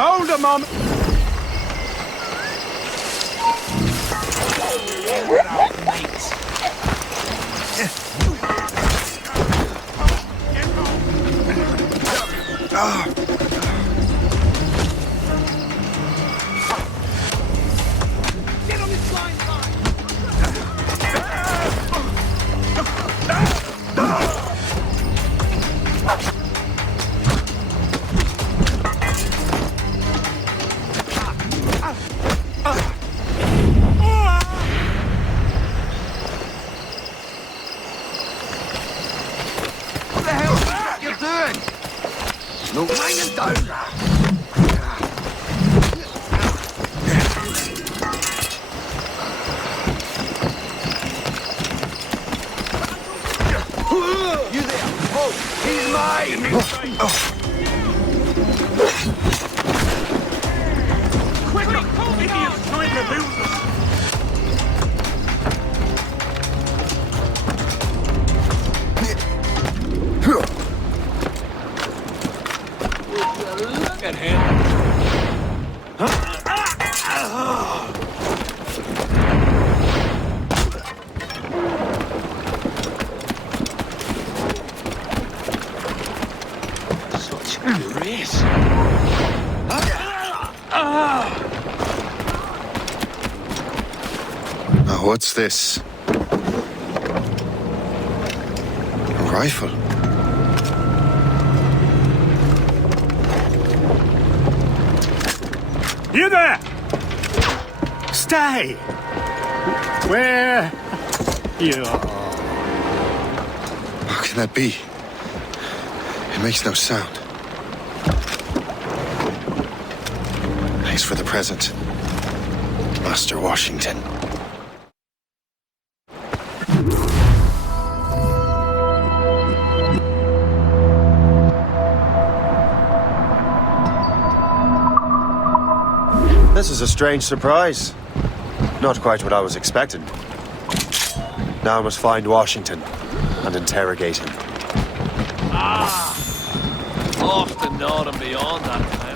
Hold a moment. Get on this line. What the hell are you doing? No laying down. You there? Oh, he's mine. Quickly, idiots trying to lose us. Look at him. Such grace. Now, what's this? A rifle? You there! Stay! Where you are. How can that be? It makes no sound. Thanks for the present, Master Washington. This is a strange surprise. Not quite what I was expecting. Now I must find Washington and interrogate him. Off the north and beyond that time.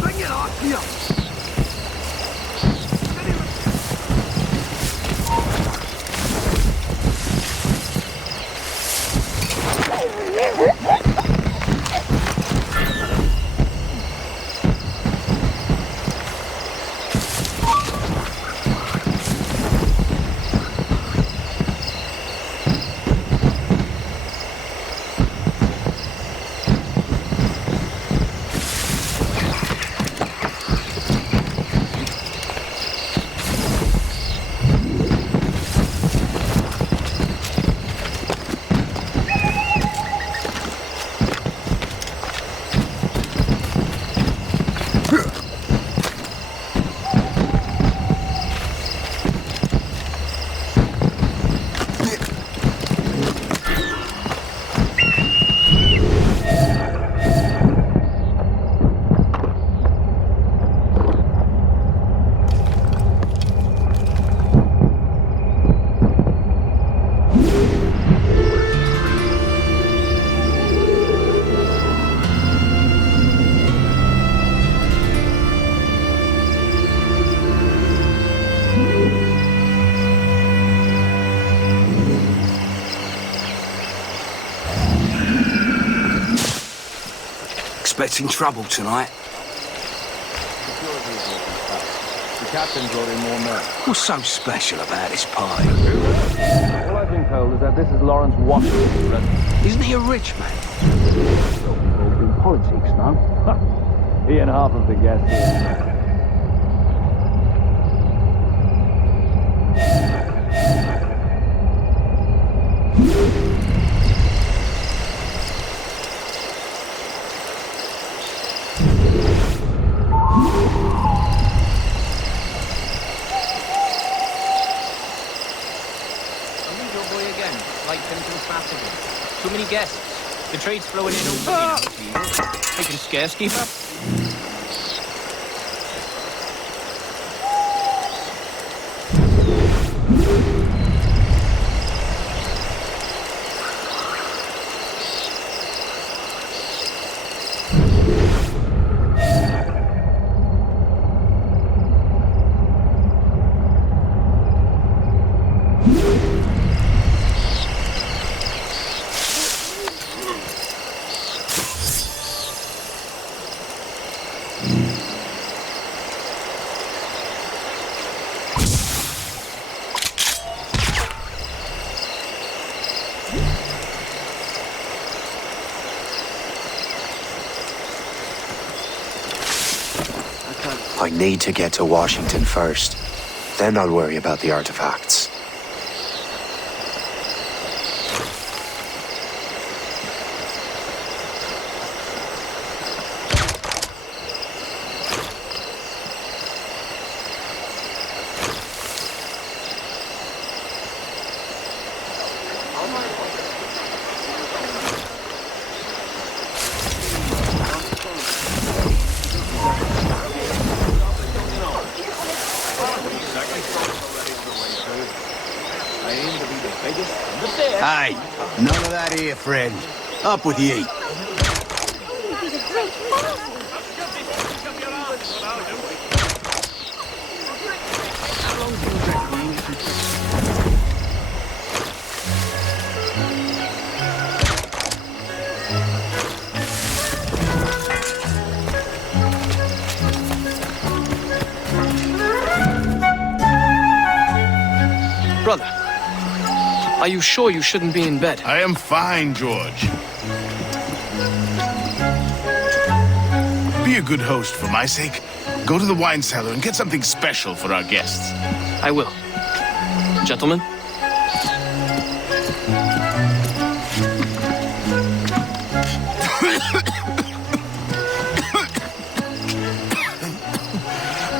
Bring it up here. Expecting trouble tonight. The captain brought in more men. What's so special about this party? All I've been told is that this is Lawrence Washington's residence. Isn't he a rich man? Involved in politics, no? He and half of the guests here. items and passages. Too many guests. The trade's flowing in over. I can scarce keep up. I need to get to Washington first. Then I'll worry about the artifacts. Hey, none of that here, friend. Up with ye. Brother, are you sure you shouldn't be in bed? I am fine, George. Be a good host for my sake. Go to the wine cellar and get something special for our guests. I will. Gentlemen?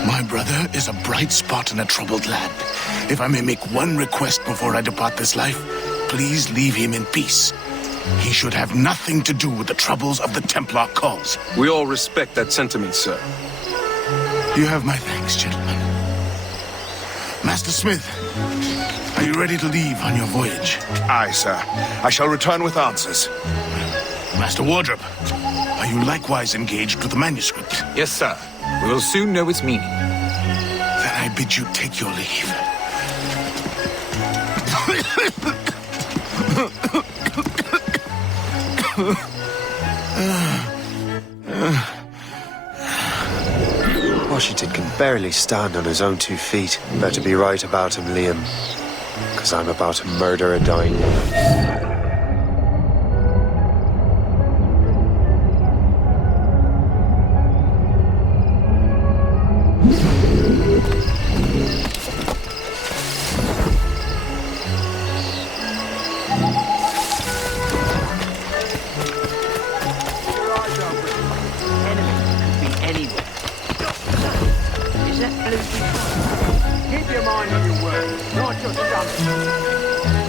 My brother is a bright spot in a troubled land. If I may make one request before I depart this life, please leave him in peace. He should have nothing to do with the troubles of the Templar cause. We all respect that sentiment, sir. You have my thanks, gentlemen. Master Smith, are you ready to leave on your voyage? Aye, sir. I shall return with answers. Master Wardrop, are you likewise engaged with the manuscript? Yes, sir. We will soon know its meaning. Then I bid you take your leave. Washington can barely stand on his own 2 feet. Better be right about him, Liam. 'Cause I'm about to murder a dying man. Keep your mind on your work, not just done.